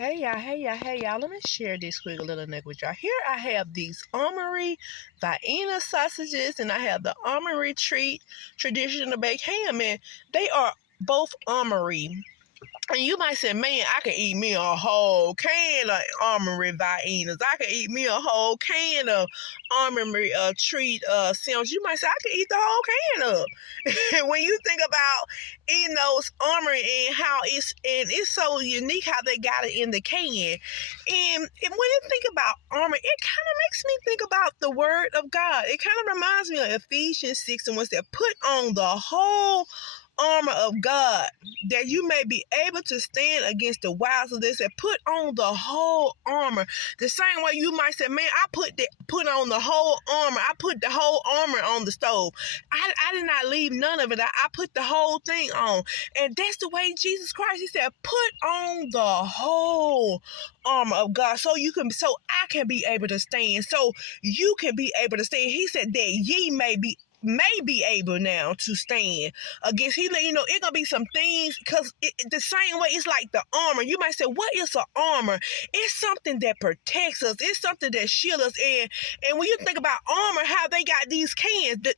Hey y'all, let me share this quick little nugget with y'all. Here I have these Armory Vienna sausages and I have the Armory Treat traditional baked ham, and they are both Armory. And you might say, man, I can eat me a whole can of Armory Viennas. I can eat me a whole can of Armory Treat sandwich. You might say, I can eat the whole can of. And when you think about eating those Armory and how it's so unique how they got it in the can. And when you think about Armory, it kind of makes me think about the Word of God. It kind of reminds me of Ephesians 6 and 1 that put on the whole armor of God, that you may be able to stand against the wiles of this, and put on the whole armor. The same way you might say, man, I put on the whole armor. I put the whole armor on the stove. I did not leave none of it. I put the whole thing on. And that's the way Jesus Christ, he said, put on the whole armor of God so I can be able to stand, so you can be able to stand. He said that ye may be able now to stand against. He let you know it gonna be some things, because the same way it's like the armor. You might say, what is an armor? It's something that protects us. It's something that shields us. And when you think about armor, how they got these cans, the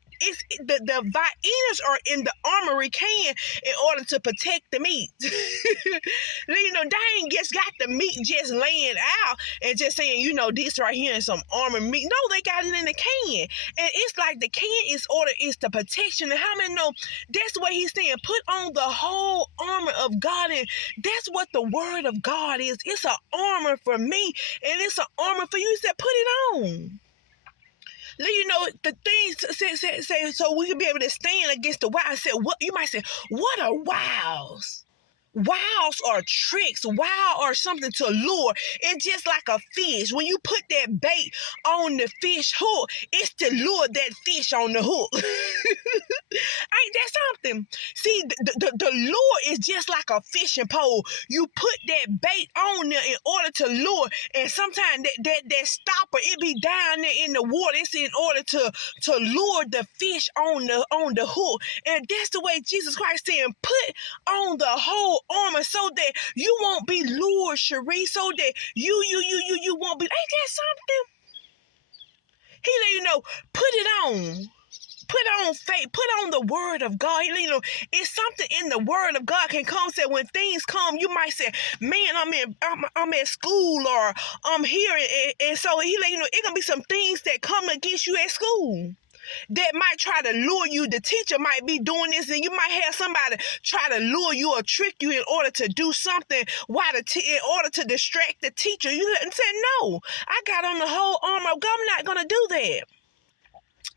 Viennas are in the Armory can in order to protect the meat. You know, they ain't just got the meat just laying out and just saying, you know, this right here is some Armory meat. No, they got it in the can. And it's like the can is the protection. And how many know that's what he's saying? Put on the whole armor of God. And that's what the Word of God is. It's an armor for me, and it's an armor for you. He said, put it on. You know, the things say so we can be able to stand against the wiles. I said, what you might say, what are wiles? Wiles are tricks. Wild are something to lure. It's just like a fish. When you put that bait on the fish hook, it's to lure that fish on the hook. Ain't that something? See, the lure is just like a fishing pole. You put that bait on there in order to lure, and sometimes that stopper, it be down there in the water. It's in order to lure the fish on the hook. And that's the way Jesus Christ saying, put on the whole armor so that you won't be lured, Cherie, so that you won't be. Ain't that something? He let you know, put it on. Put on faith. Put on the Word of God. You know, it's something in the Word of God can come. Say when things come, you might say, "Man, I'm at school, or I'm here," and so he let you know it gonna be some things that come against you at school that might try to lure you. The teacher might be doing this, and you might have somebody try to lure you or trick you in order to do something. In order to distract the teacher, you said, "No, I got on the whole armor of God. I'm not gonna do that.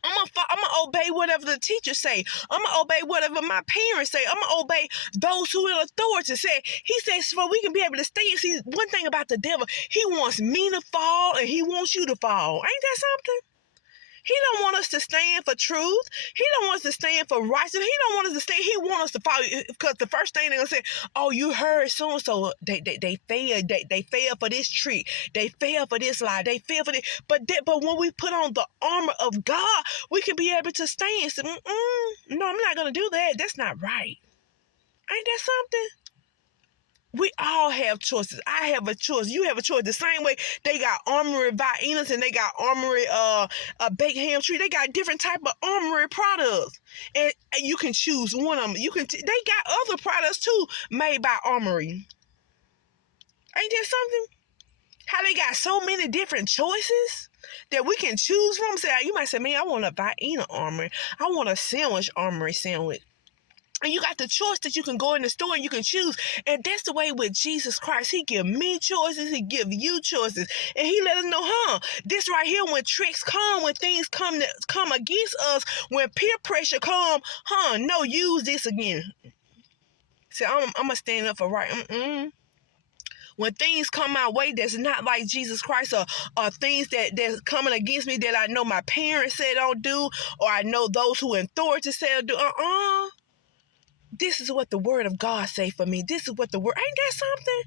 I'm gonna obey whatever the teacher say. I'm gonna obey whatever my parents say. I'm gonna obey those who in authority say." He says, so we can be able to stay. See, one thing about the devil, he wants me to fall and he wants you to fall. Ain't that something? He don't want us to stand for truth. He don't want us to stand for righteousness. He don't want us to stand. He wants us to follow. Because the first thing they're gonna say, "Oh, you heard so and so. They failed. They failed for this trick. They failed for this lie. They failed for this." But when we put on the armor of God, we can be able to stand. So, no, I'm not gonna do that. That's not right. Ain't that something? We all have choices. I have a choice. You have a choice. The same way they got Armory Viennas and they got Armory baked ham tree. They got different type of Armory products, and you can choose one of them. They got other products too made by Armory. Ain't that something? How they got so many different choices that we can choose from. Say, you might say, "Man, I want a Vienna Armory. I want a sandwich Armory sandwich." And you got the choice that you can go in the store and you can choose. And that's the way with Jesus Christ. He give me choices. He give you choices. And he let us know, this right here, when tricks come, when things come against us, when peer pressure come, no, use this again. See, I'm going to stand up for right. When things come my way that's not like Jesus Christ, or things that's coming against me that I know my parents said don't do, or I know those who in authority said do, this is what the Word of God say for me. This is what the Word, ain't that something?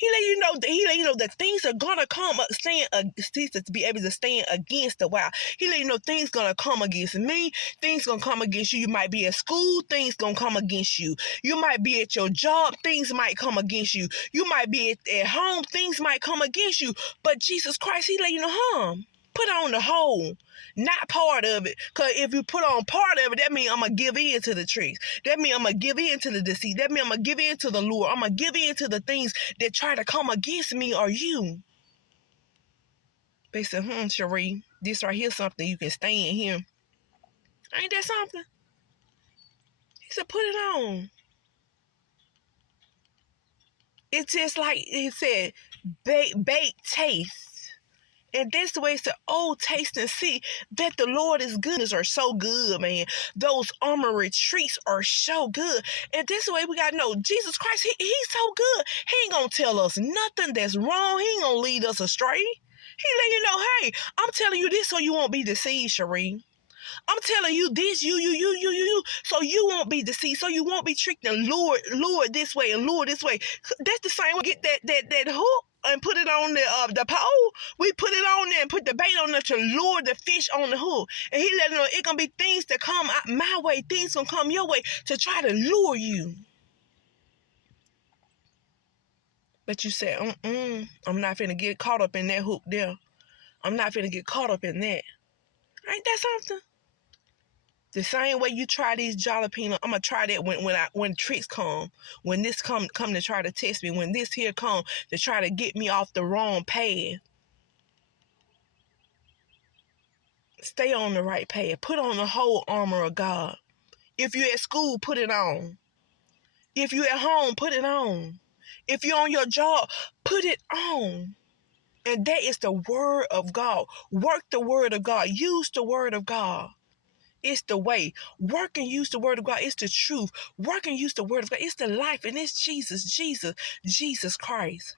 He let you know that things are gonna come up, to be able to stand against the wild. He let you know things gonna come against me, things gonna come against you. You might be at school, things gonna come against you. You might be at your job, things might come against you. You might be at home, things might come against you. But Jesus Christ, he let you know, put on the whole, not part of it. Because if you put on part of it, that means I'm going to give in to the tricks. That means I'm going to give in to the deceit. That means I'm going to give in to the lure. I'm going to give in to the things that try to come against me or you. They said, Cherie, this right here something you can stand here. Ain't that something? He said, put it on. It's just like he said, bake, taste. And that's the way it's said, oh, taste and see that the Lord is goodness are so good, man. Those armory treats are so good. And this way we got to know Jesus Christ, he's so good. He ain't going to tell us nothing that's wrong. He ain't going to lead us astray. He let you know, hey, I'm telling you this so you won't be deceived, Cherie. I'm telling you this, you, so you won't be deceived, so you won't be tricked and lured this way and lured this way. That's the same way. Get that hook and put it on the pole. We put it on there and put the bait on there to lure the fish on the hook. And he let you know it gonna be things that come out my way, things gonna come your way to try to lure you. But you said, I'm not finna get caught up in that hook there. I'm not finna get caught up in that. Ain't that something? The same way you try these jalapeno, I'm gonna try that when tricks come, when this come to try to test me, when this here come to try to get me off the wrong path. Stay on the right path. Put on the whole armor of God. If you're at school, put it on. If you're at home, put it on. If you're on your job, put it on. And that is the word of God. Work the word of God. Use the word of God. It's the way. Work and use the word of God. It's the truth. Work and use the word of God. It's the life. And it's Jesus Christ.